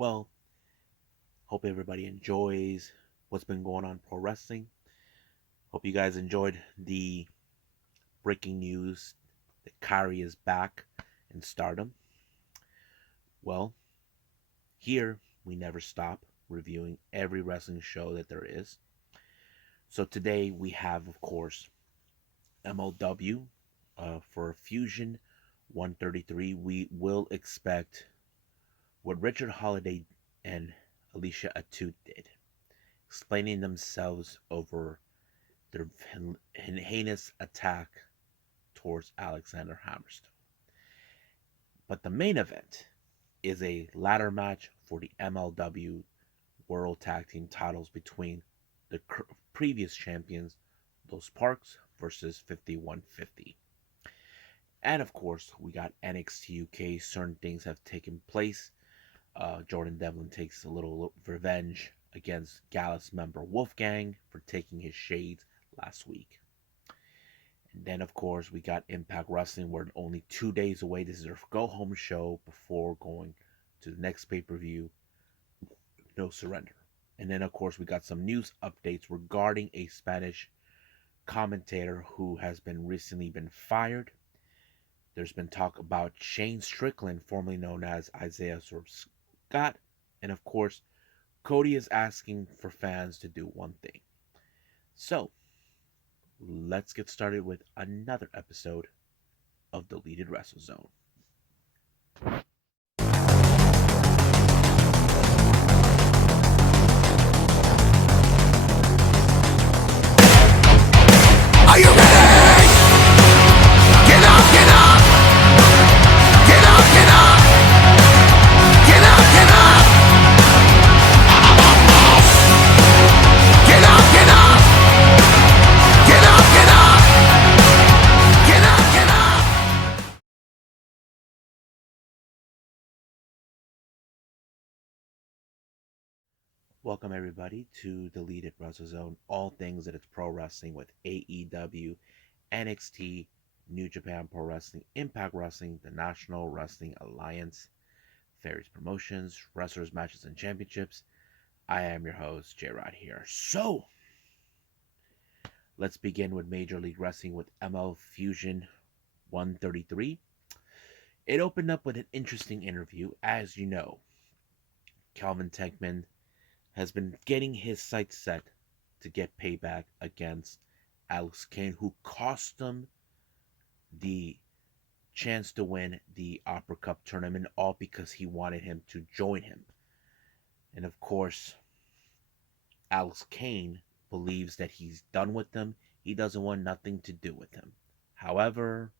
Well, hope everybody enjoys what's been going on in pro wrestling. Hope you guys enjoyed the breaking news that Kyrie is back in Stardom. Well, here we never stop reviewing every wrestling show that there is. So today we have, of course, MLW for Fusion 133. We will expect what Richard Holiday and Alicia Atout did, explaining themselves over their heinous attack towards Alexander Hammerstone. But the main event is a ladder match for the MLW World Tag Team titles between the previous champions, Los Parks versus 5150. And of course, we got NXT UK. Certain things have taken place. Jordan Devlin takes a little revenge against Gallus member Wolfgang for taking his shades last week. And then, of course, we got Impact Wrestling. We're only 2 days away. This is our go-home show before going to the next pay-per-view, No Surrender. And then, of course, we got some news updates regarding a Spanish commentator who has been recently been fired. There's been talk about Shane Strickland, formerly known as Isaiah Scott. And, of course, Cody is asking for fans to do one thing. So, let's get started with another episode of Deleted Wrestle Zone. Are you ready? Get up, get up! Get up, get up! Get up, get up! Get up, get up! Get up, get up! Get up, get up! Welcome everybody to Deleted Wrestle Zone, all things that it's pro wrestling with AEW, NXT, New Japan Pro Wrestling, Impact Wrestling, the National Wrestling Alliance, various promotions, wrestlers, matches, and championships. I am your host, J-Rod here. So, let's begin with Major League Wrestling with ML Fusion 133. It opened up with an interesting interview. As you know, Calvin Tankman has been getting his sights set to get payback against Alex Kane, who cost him the chance to win the Opera Cup tournament, all because he wanted him to join him. And of course, Alex Kane believes that he's done with him. He doesn't want nothing to do with him. However,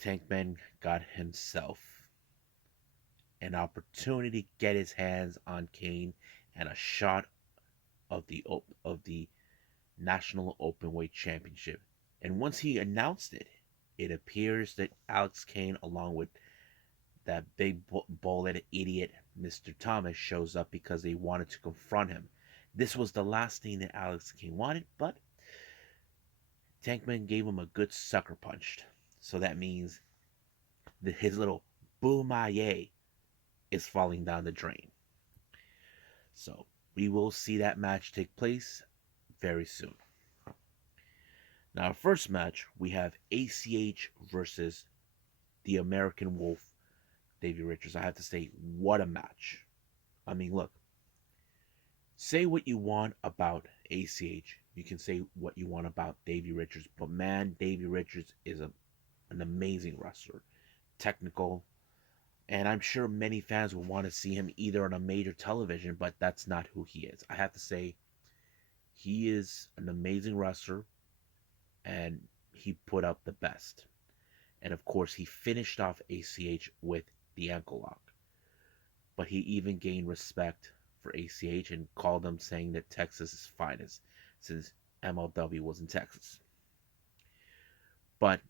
Tankman got himself an opportunity to get his hands on Kane and a shot of the National Openweight Championship. And once he announced it, it appears that Alex Kane, along with that big bald-headed idiot Mr. Thomas, shows up because they wanted to confront him. This was the last thing that Alex Kane wanted, but Tankman gave him a good sucker punch. So that means that his little boomaye is falling down the drain. So we will see that match take place very soon. Now, our first match, we have ACH versus the American Wolf, Davey Richards. I have to say, what a match. I mean, look, say what you want about ACH. You can say what you want about Davey Richards, but man, Davey Richards is an amazing wrestler, technical, and I'm sure many fans will want to see him either on a major television, but that's not who he is. I have to say, he is an amazing wrestler, and he put up the best. And of course, he finished off ACH with the ankle lock. But he even gained respect for ACH and called them, saying that Texas is finest, since MLW was in Texas. But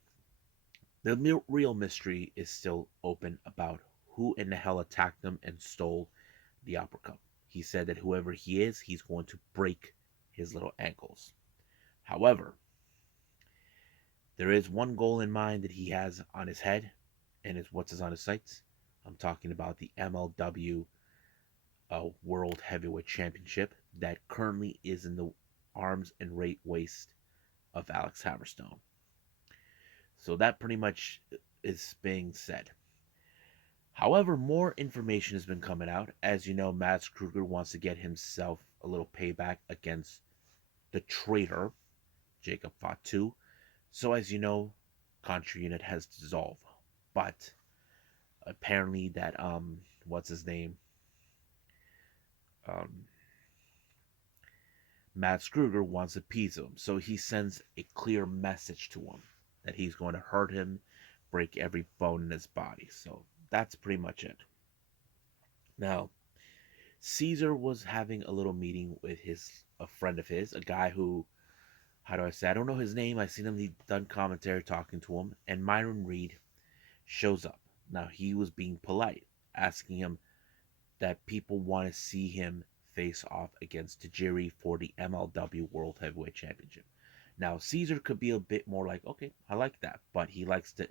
the real mystery is still open about who in the hell attacked him and stole the Opera Cup. He said that whoever he is, he's going to break his little ankles. However, there is one goal in mind that he has on his head, and it's what's on his sights. I'm talking about the MLW World Heavyweight Championship that currently is in the arms and waist of Alex Hammerstone. So that pretty much is being said. However, more information has been coming out. As you know, Mads Kruger wants to get himself a little payback against the traitor, Jacob Fatu. So, as you know, Contra Unit has dissolved. But apparently, that, what's his name? Um, Mads Kruger wants to appease him. So he sends a clear message to him that he's going to hurt him, break every bone in his body. So that's pretty much it. Now, Caesar was having a little meeting with a friend of his, a guy who, how do I say, I don't know his name. I seen him, he done commentary talking to him, and Myron Reed shows up. Now he was being polite, asking him that people want to see him face off against Tajiri for the MLW World Heavyweight Championship. Now Caesar could be a bit more like, okay, I like that, but he likes to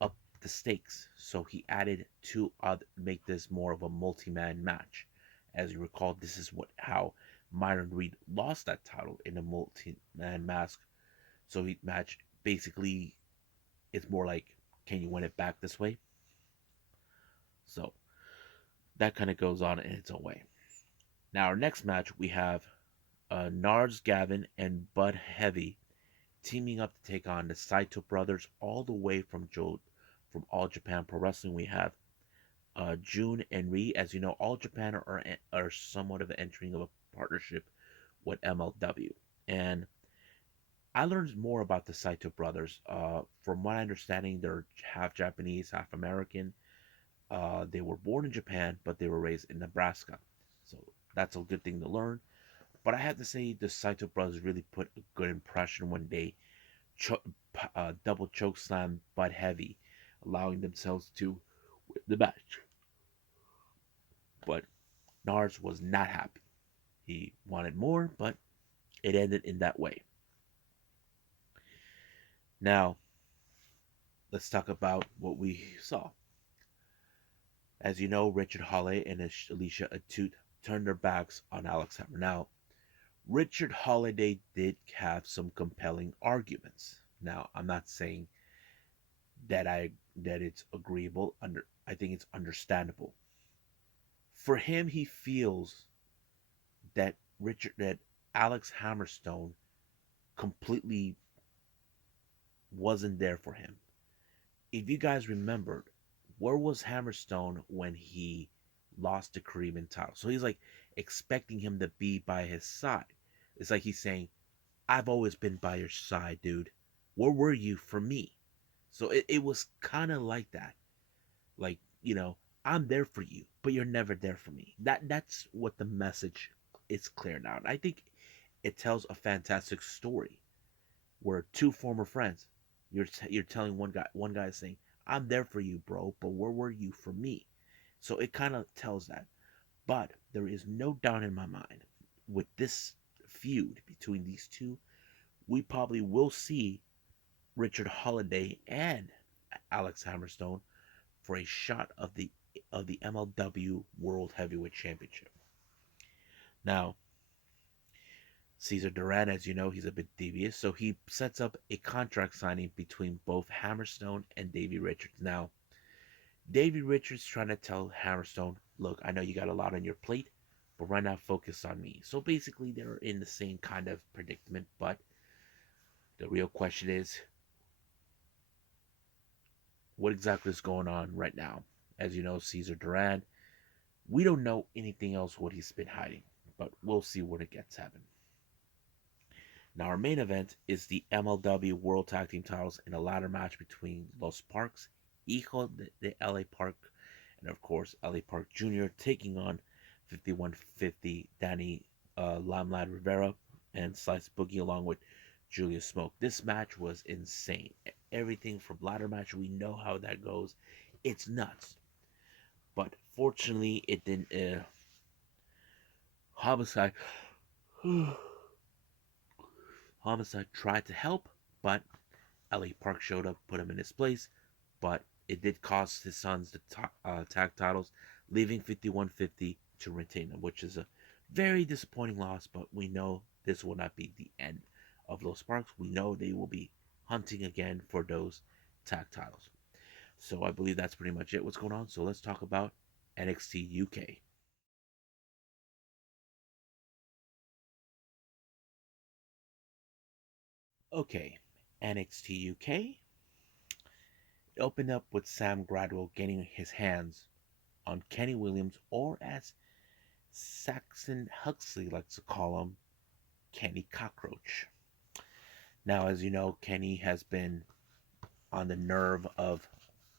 up the stakes, so he added two other, make this more of a multi-man match. As you recall, this is how Myron Reed lost that title in a multi-man mask. So he match basically it's more like, can you win it back this way? So that kind of goes on in its own way. Now our next match we have Nards Gavin and Bud Heavy teaming up to take on the Saito brothers all the way from All Japan Pro Wrestling. We have June and Ri. As you know, All Japan are somewhat of an entering of a partnership with MLW. And I learned more about the Saito brothers. From my understanding, they're half Japanese, half American. They were born in Japan, but they were raised in Nebraska. So that's a good thing to learn. But I have to say, the Saito brothers really put a good impression when they cho- double choke slam Bud Heavy, allowing themselves to win the match. But Nars was not happy. He wanted more, but it ended in that way. Now, let's talk about what we saw. As you know, Richard Holly and Alicia Atut turned their backs on Alex Hammer. Now, Richard Holiday did have some compelling arguments. Now, I'm not saying that it's agreeable. I think it's understandable. For him, he feels that Alex Hammerstone completely wasn't there for him. If you guys remembered, where was Hammerstone when he lost the Caribbean title? So he's like expecting him to be by his side. It's like he's saying, I've always been by your side, dude. Where were you for me? So it was kind of like that. Like, I'm there for you, but you're never there for me. That's what the message is clear now. And I think it tells a fantastic story where two former friends, you're telling one guy is saying, I'm there for you, bro, but where were you for me? So it kind of tells that. But there is no doubt in my mind with this feud between these two, we probably will see Richard Holiday and Alex Hammerstone for a shot of the MLW World Heavyweight Championship. Now, Cesar Duran, as you know, he's a bit devious, so he sets up a contract signing between both Hammerstone and Davey Richards. Now, Davey Richards trying to tell Hammerstone, look, I know you got a lot on your plate, but right now focus on me. So basically, they're in the same kind of predicament, but the real question is, what exactly is going on right now? As you know, Cesar Duran, we don't know anything else what he's been hiding, but we'll see what it gets happen. Now, our main event is the MLW World Tag Team titles in a ladder match between Los Parks, Hijo de LA Park, and of course, LA Park Jr. taking on 5150 Danny Lamlad Rivera and Slice Boogie along with Julius Smoke. This match was insane. Everything from ladder match, we know how that goes. It's nuts. But fortunately, it didn't. Homicide. Homicide tried to help, but LA Park showed up, put him in his place. But it did cost his sons the tag titles, leaving 5150 to retain them, which is a very disappointing loss. But we know this will not be the end of Los Sparks. We know they will be hunting again for those tag titles. So I believe that's pretty much it. What's going on? So let's talk about NXT UK. Okay, NXT UK opened up with Sam Gradwell getting his hands on Kenny Williams, or as Saxon Huxley likes to call him, Kenny Cockroach. Now, as you know, Kenny has been on the nerve of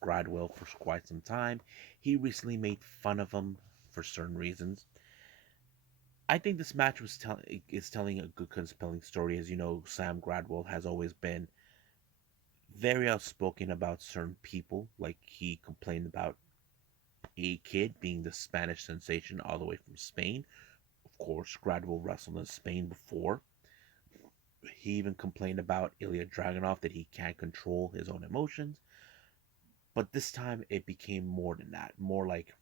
Gradwell for quite some time. He recently made fun of him for certain reasons. I think this match is telling a good, compelling story. As you know, Sam Gradwell has always been very outspoken about certain people. Like he complained about a kid being the Spanish sensation all the way from Spain. Of course, Gradwell wrestled in Spain before. He even complained about Ilya Dragunov that he can't control his own emotions. But this time it became more than that. More like,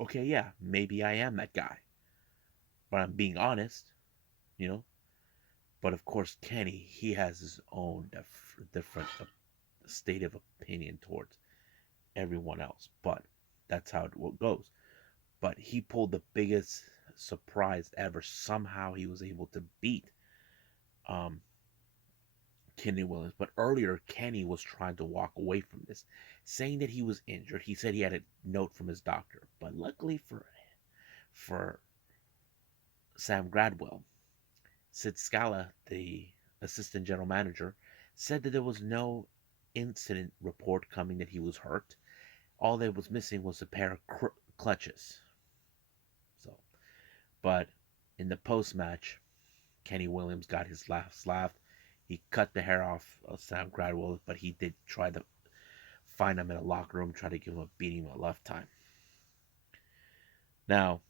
okay, yeah, maybe I am that guy. But I'm being honest, you know? But of course, Kenny, he has his own different state of opinion towards everyone else. But that's how it goes. But he pulled the biggest surprise ever. Somehow he was able to beat um, Kenny Williams. But earlier, Kenny was trying to walk away from this, saying that he was injured. He said he had a note from his doctor. But luckily for Sam Gradwell, Sid Scala, the assistant general manager, said that there was no incident report coming that he was hurt. All that was missing was a pair of clutches. So, but in the post match, Kenny Williams got his last laugh. He cut the hair off of Sam Gradwell, but he did try to find him in a locker room, try to give him a beating a lifetime. Now,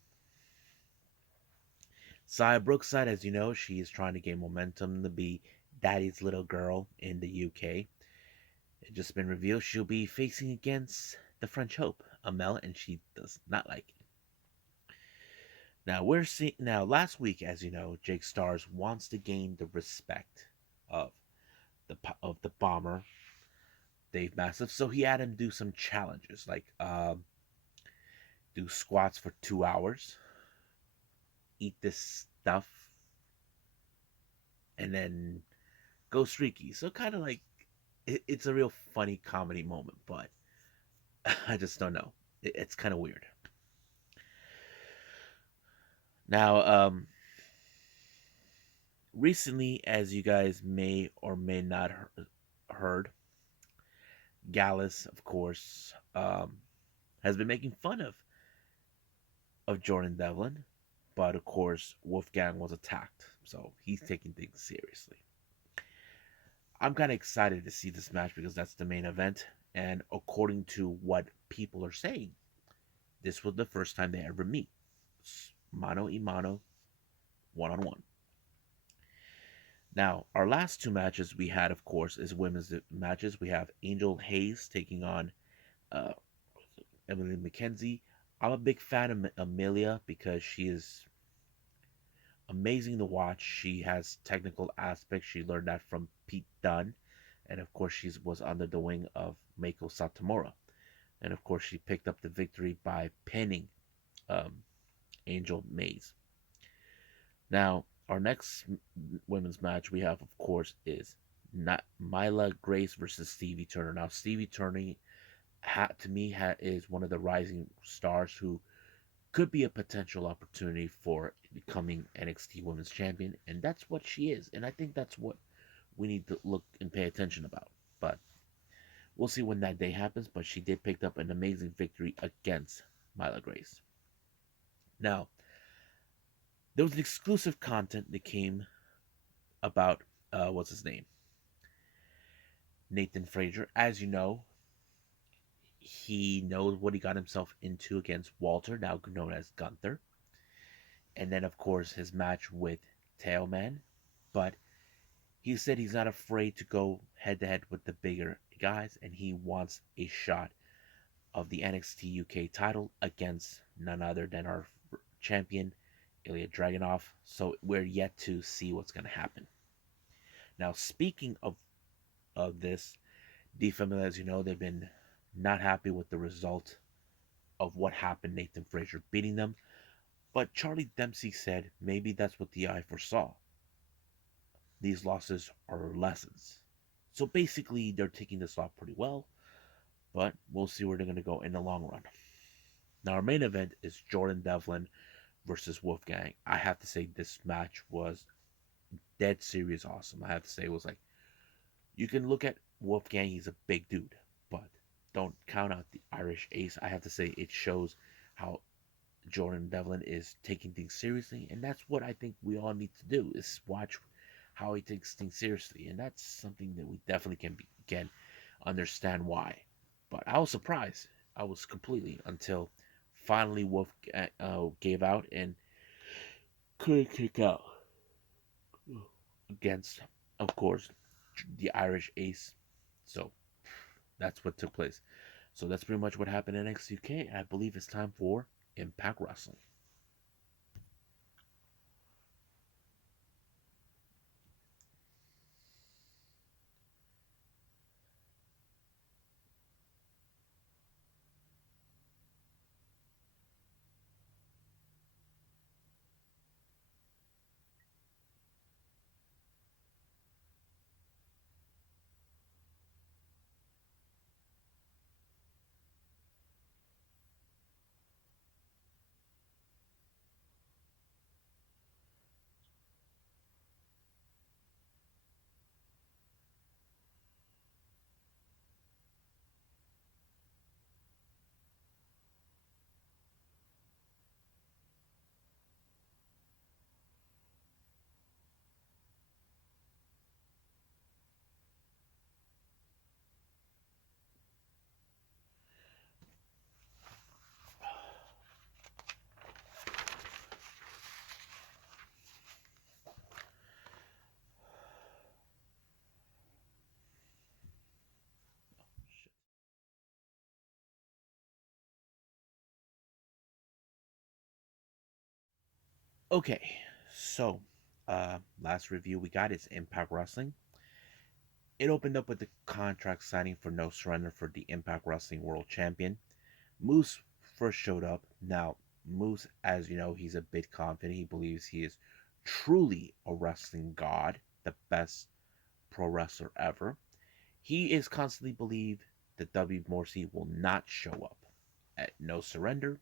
Sia Brookside, as you know, she is trying to gain momentum to be Daddy's little girl in the UK. It just been revealed she'll be facing against the French Hope, Amel, and she does not like it. Now we're seeing last week, as you know, Jake Stars wants to gain the respect of the bomber Dave Massive, so he had him do some challenges like do squats for 2 hours, eat this stuff, and then go streaky. So kind of like it's a real funny comedy moment, but I just don't know. It's kind of weird. Now, recently, as you guys may or may not heard, Gallus, of course, has been making fun of Jordan Devlin, but of course, Wolfgang was attacked, so he's taking things seriously. I'm kind of excited to see this match because that's the main event, and according to what people are saying, this was the first time they ever meet, mano y mano, one on one. Now, our last two matches we had, of course, is women's matches. We have Angel Hayes taking on uh, Emily McKenzie. I'm a big fan of Amelia because she is amazing to watch. She has technical aspects. She learned that from Pete Dunne. And of course, she was under the wing of Meiko Satomura. And of course, she picked up the victory by pinning um, Angel Mays. Now, our next women's match we have, of course, is not Myla Grace versus Stevie Turner. Now, Stevie Turner, to me, is one of the rising stars who could be a potential opportunity for becoming NXT Women's Champion, and that's what she is. And I think that's what we need to look and pay attention about. But we'll see when that day happens. But she did pick up an amazing victory against Myla Grace. Now, there was an exclusive content that came about what's his name, Nathan Frazier. As you know, he knows what he got himself into against Walter, now known as Gunther, and then of course his match with Tailman. But he said he's not afraid to go head to head with the bigger guys, and he wants a shot of the NXT UK title against none other than our champion, Ilya Dragunov. So we're yet to see what's going to happen. Now, speaking of this, the family, as you know, they've been not happy with the result of what happened, Nathan Frazier beating them. But Charlie Dempsey said maybe that's what the eye foresaw. These losses are lessons. So basically, they're taking this off pretty well, but we'll see where they're going to go in the long run. Now, our main event is Jordan Devlin versus Wolfgang. I have to say, this match was dead serious awesome. I have to say, it was like, you can look at Wolfgang, he's a big dude, but don't count out the Irish Ace. I have to say, it shows how Jordan Devlin is taking things seriously, and that's what I think we all need to do is watch how he takes things seriously, and that's something that we definitely can understand why. But I was surprised. I was completely until finally Wolf gave out and couldn't kick out against, of course, the Irish Ace. So that's what took place. So that's pretty much what happened in NXT UK, and I believe it's time for Impact Wrestling. Okay, so last review we got is Impact Wrestling. It opened up with the contract signing for No Surrender for the Impact Wrestling World Champion. Moose first showed up. Now, Moose, as you know, he's a bit confident. He believes he is truly a wrestling god, the best pro wrestler ever. He is constantly believed that W. Morrissey will not show up at No Surrender.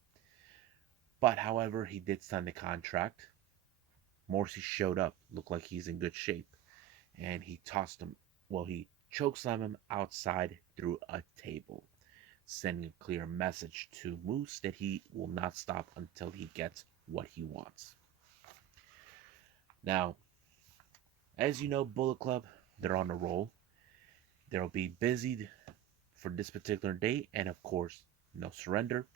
But however, he did sign the contract. Morrissey showed up, looked like he's in good shape, and he tossed him. Well, he chokeslammed him outside through a table, sending a clear message to Moose that he will not stop until he gets what he wants. Now, as you know, Bullet Club, they're on a roll. They'll be busy for this particular date, and of course, No Surrender.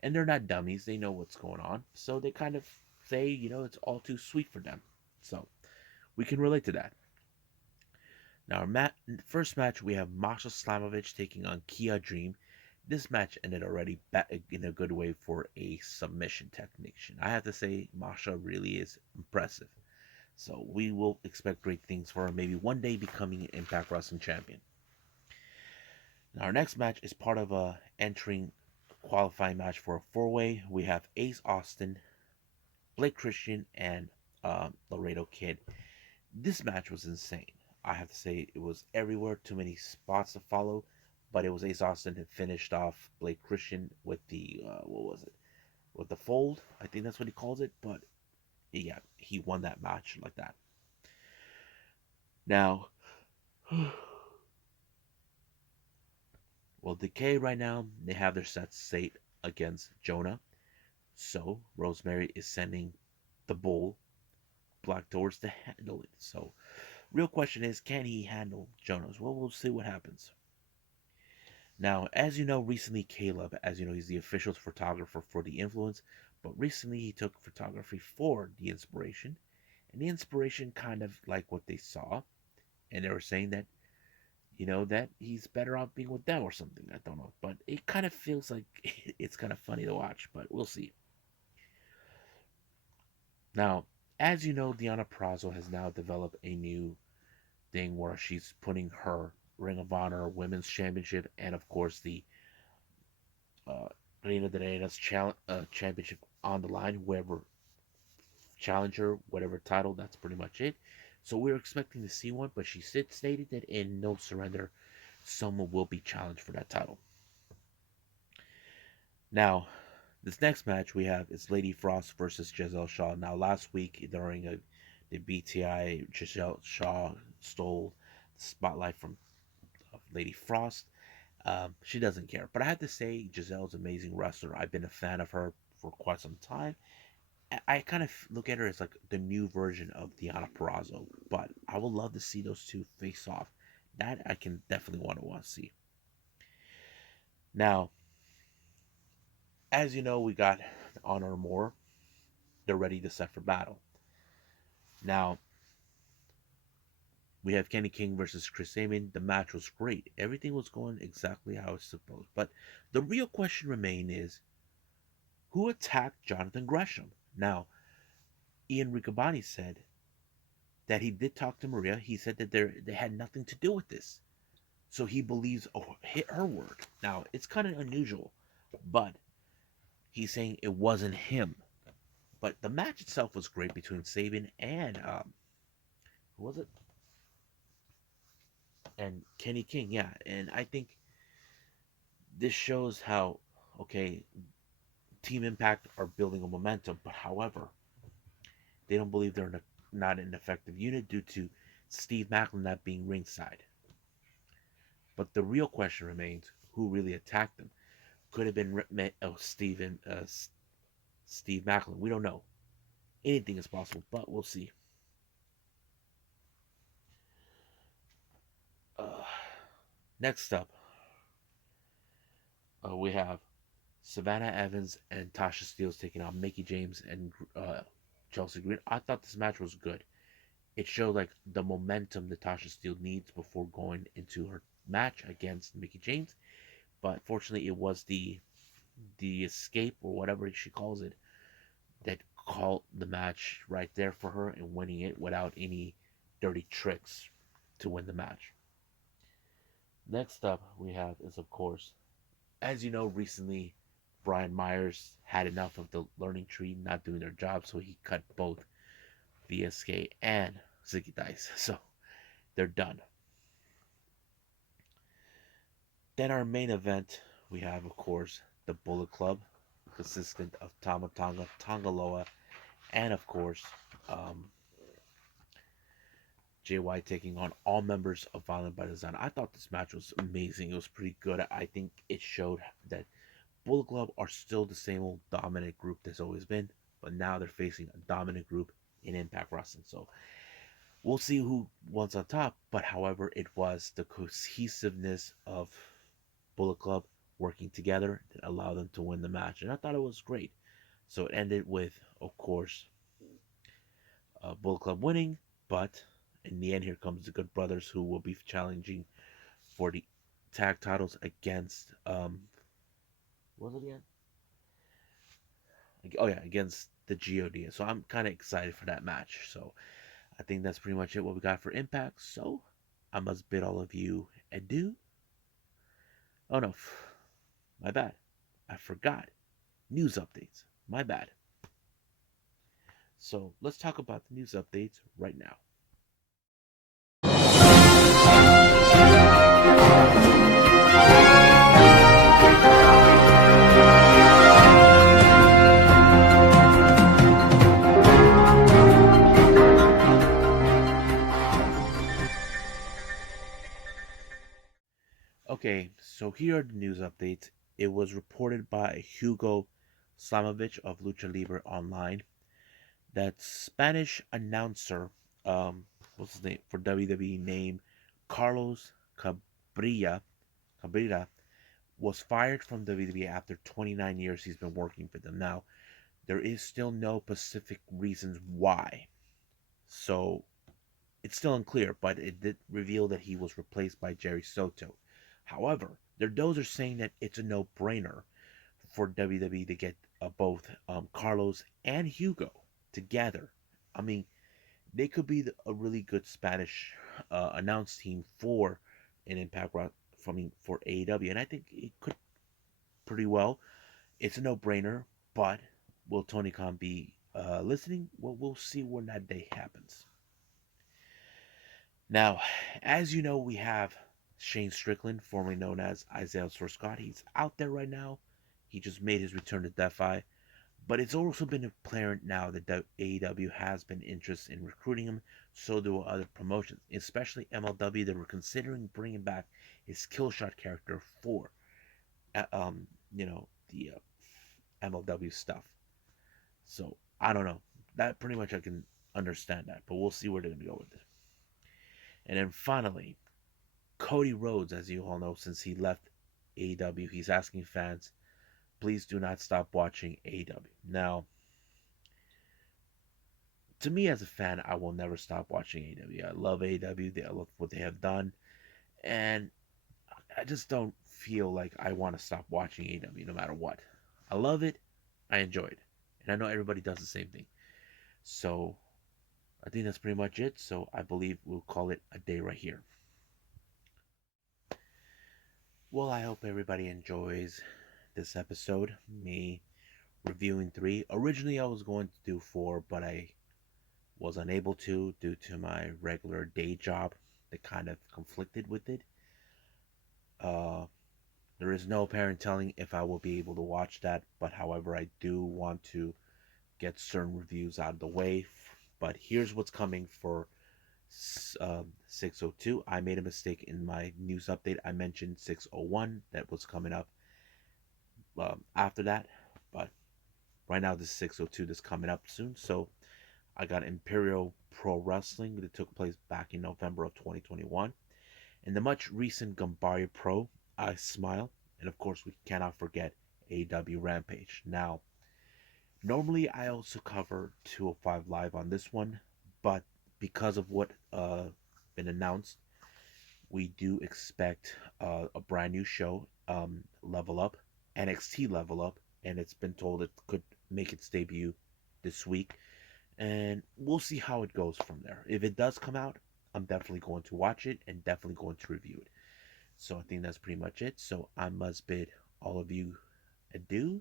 And they're not dummies, they know what's going on. So they kind of say, it's all too sweet for them. So we can relate to that. Now, our first match, we have Masha Slamovich taking on Kia Dream. This match ended already in a good way for a submission technician. I have to say, Masha really is impressive. So we will expect great things for her, maybe one day becoming an Impact Wrestling champion. Now, our next match is part of a entering qualifying match for a four-way. We have Ace Austin, Blake Christian, and Laredo Kid. This match was insane. I have to say it was everywhere, too many spots to follow, but it was Ace Austin who finished off Blake Christian with the what was it? With the fold, I think that's what he calls it. But yeah, he won that match like that. Now, well, Decay right now they have their sets set against Jonah, so Rosemary is sending the Bull Black Doors to handle it. So, real question is, can he handle Jonas? Well, we'll see what happens. Now, as you know, recently Caleb, as you know, he's the official photographer for the Influence, but recently he took photography for the Inspiration, and the Inspiration kind of like what they saw, and they were saying that that he's better off being with them or something. I don't know. But it kind of feels like it's kind of funny to watch, but we'll see. Now, as you know, Deanna Prazo has now developed a new thing where she's putting her Ring of Honor Women's Championship and, of course, the uh, Reina de Reinas Championship on the line. Whoever challenger, whatever title, that's pretty much it. So we're expecting to see one, but she stated that in No Surrender, someone will be challenged for that title. Now, this next match we have is Lady Frost versus Giselle Shaw. Now, last week during the BTI, Giselle Shaw stole the spotlight from Lady Frost. She doesn't care. But I have to say, Giselle's an amazing wrestler. I've been a fan of her for quite some time. I kind of look at her as like the new version of Deanna Purrazzo. But I would love to see those two face off. That I can definitely want to see. Now, as you know, we got Honor More. They're ready to set for battle. Now, we have Kenny King versus Chris Sabin. The match was great. Everything was going exactly how it's supposed. But the real question remains is who attacked Jonathan Gresham? Now, Ian Riccaboni said that he did talk to Maria. He said that they had nothing to do with this. So he believes her word. Now, it's kind of unusual, but he's saying it wasn't him. But the match itself was great between Sabin and who was it? And Kenny King, yeah. And I think this shows how okay, Team Impact are building a momentum, but however, they don't believe they're not an effective unit due to Steve Macklin not being ringside. But the real question remains: who really attacked them? Could have been Steve Macklin. We don't know. Anything is possible, but we'll see. Uh, Next up, we have Savannah Evans and Tasha Steelz taking on Mickey James and Chelsea Green. I thought this match was good. It showed like the momentum that Tasha Steelz needs before going into her match against Mickey James. But fortunately, it was the escape or whatever she calls it that called the match right there for her and winning it without any dirty tricks to win the match. Next up, we have is of course, as you know, recently Brian Myers had enough of the learning tree not doing their job, so he cut both VSK and Ziggy Dice. So they're done. Then our main event, we have of course the Bullet Club, consistent of Tama Tonga, Tongaloa, and of course JY taking on all members of Violent by Design. I thought this match was amazing. It was pretty good. I think it showed that Bullet Club are still the same old dominant group that's always been, but now they're facing a dominant group in Impact Wrestling. So we'll see who wants on top. But however, it was the cohesiveness of Bullet Club working together that allowed them to win the match, and I thought it was great. So it ended with, of course, Bullet Club winning, but in the end, here comes the Good Brothers, who will be challenging for the tag titles against what was it again? Oh yeah, against the God. So I'm kind of excited for that match. So I think that's pretty much it what we got for Impact. So I must bid all of you adieu. Oh no, my bad. I forgot. News updates. My bad. So let's talk about the news updates right now. Okay, so here are the news updates. It was reported by Hugo Slamovich of Lucha Libre Online that Spanish announcer, what's his name for WWE name, Carlos Cabrera, was fired from WWE after 29 years he's been working for them. Now, there is still no specific reasons why. So It's still unclear, but it did reveal that he was replaced by Jerry Soto. However, those are saying that it's a no-brainer for WWE to get both Carlos and Hugo together. I mean, they could be a really good Spanish announce team for an Impact for AEW, and I think it could pretty well. It's a no-brainer, but will Tony Khan be listening? Well, we'll see when that day happens. Now, as you know, we have Shane Strickland, formerly known as Isaiah Scott. He's out there right now. He just made his return to Defy. But it's also been apparent now that AEW has been interested in recruiting him. So do other promotions, especially MLW. They were considering bringing back his Killshot character for, the MLW stuff. So I don't know. That pretty much I can understand that, but we'll see where they're gonna go with it. And then finally, Cody Rhodes, as you all know, since he left AEW, he's asking fans, please do not stop watching AEW. Now, to me as a fan, I will never stop watching AEW. I love AEW. I love what they have done, and I just don't feel like I want to stop watching AEW no matter what. I love it. I enjoy it, and I know everybody does the same thing. So I think that's pretty much it. So I believe we'll call it a day right here. Well, I hope everybody enjoys this episode. Me reviewing 3. Originally, I was going to do 4, but I was unable to due to my regular day job that kind of conflicted with it. Uh, there is no apparent telling if I will be able to watch that, but however, I do want to get certain reviews out of the way. But here's what's coming for 602. I made a mistake in my news update. I mentioned 601 that was coming up after that, but right now this is 602 that's coming up soon. So I got Imperial Pro Wrestling that took place back in November of 2021, and the much recent Gambari Pro, I Smile, and of course we cannot forget AW Rampage. Now, normally I also cover 205 Live on this one, but because of what been announced, we do expect a brand new show, Level Up, NXT Level Up, and it's been told it could make its debut this week, and we'll see how it goes from there. If it does come out, I'm definitely going to watch it and definitely going to review it. So I think that's pretty much it. So I must bid all of you adieu.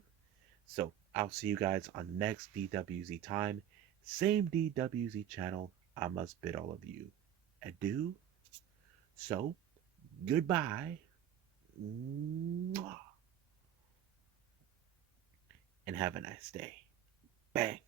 So I'll see you guys on the next DWZ time. Same DWZ channel. I must bid all of you adieu. So goodbye. And have a nice day. Bang.